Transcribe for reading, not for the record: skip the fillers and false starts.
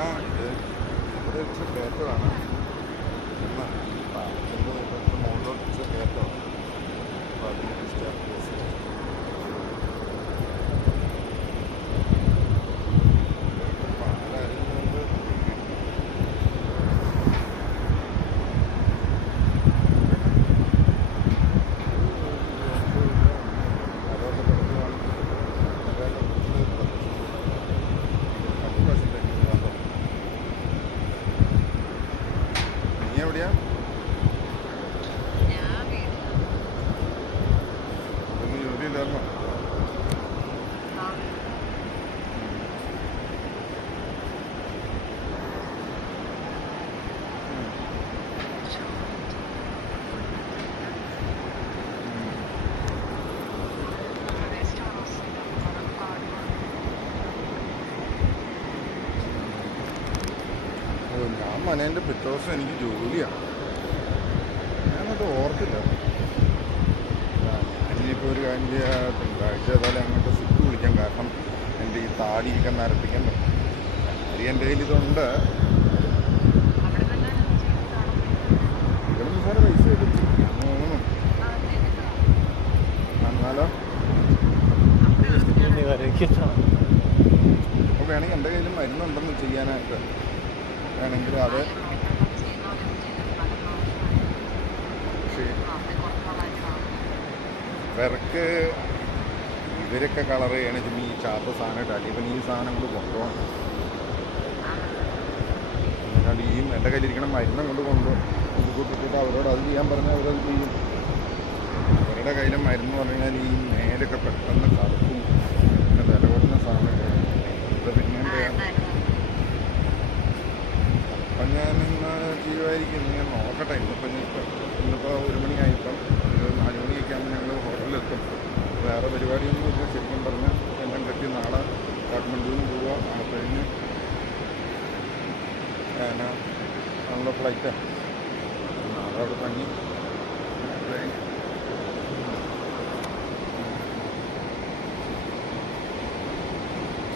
ആ ഇത് ഇവിടെ വെച്ച് കയറ്റമാണ്. പാലത്തിൻ്റെ മുകളിലോട്ട് വെച്ച് കയറ്റമാണ്. അപ്പോൾ അതിന് സ്റ്റെയർ കേസ് പാലായതുകൊണ്ട് നീ എവിടെയാ? ഇന്ന് ജോലി ഇല്ലായിരുന്നോ? ഞാൻ മനേൻ്റെ പിറ്റേ ദിവസം എനിക്ക് ജോലിയാണ്. ഞാനത് ഓർത്തില്ല. ഞാനിപ്പോൾ ഒരു കാര്യം ചെയ്യാം, തിങ്കളാഴ്ച ഏതായാലും അങ്ങോട്ട് സിറ്റ് വിളിക്കാം. കാരണം എൻ്റെ ഈ താടിയൊക്കെ നരപ്പിക്കണ്ട. താടി എൻ്റെ കയ്യിൽ ഇതുണ്ട്. ഇവിടെ നിന്ന് സാറെ പൈസ എടുത്തു തോന്നുന്നു. എന്നാലോ അപ്പോൾ വേണമെങ്കിൽ എൻ്റെ കയ്യിൽ മരുന്നുണ്ടെന്ന് ചെയ്യാനായിട്ട്. വേണമെങ്കിൽ അത് വിറക്ക് ഇവരൊക്കെ കളർ ചെയ്യണ ചുമ്മാ ഈ ചാത്ത സാധനമായിട്ട് അടിയപ്പം ഈ സാധനം കൊണ്ട് കൊണ്ടുപോകണം. എന്നിട്ട് ഈ എൻ്റെ കയ്യിലിരിക്കണം മരുന്നും കൊണ്ട് കൂട്ടിട്ട് അവരോട് അത് ചെയ്യാൻ പറഞ്ഞാൽ അവരത് ചെയ്യും. അവരുടെ കയ്യിലെ മരുന്ന് പറഞ്ഞു കഴിഞ്ഞാൽ ഈ നേരൊക്കെ പെട്ടെന്ന് കറുപ്പും പിന്നെ വില കൊടുക്കുന്ന സാധനമൊക്കെ. ഇത് പിന്നെ അപ്പം ഞാനിന്ന് ചെയ്യുമായിരിക്കും. ഞാൻ നോക്കട്ടെ. ഇന്നിപ്പോൾ 1 മണിയായപ്പം ഒരു 4 മണിയൊക്കെ ആകുമ്പോൾ ഞങ്ങൾ ഹോട്ടലിലെത്തും. വേറെ പരിപാടിയൊന്നും ഇല്ല. ശരിക്കും പറഞ്ഞാൽ എല്ലാം കെട്ടി നാളെ കാഠ്മണ്ഡുവിന് പോവുക. നാളെ കഴിഞ്ഞ് നമ്മളെ ഫ്ലൈറ്റ് നാളെ അവിടെ തങ്ങി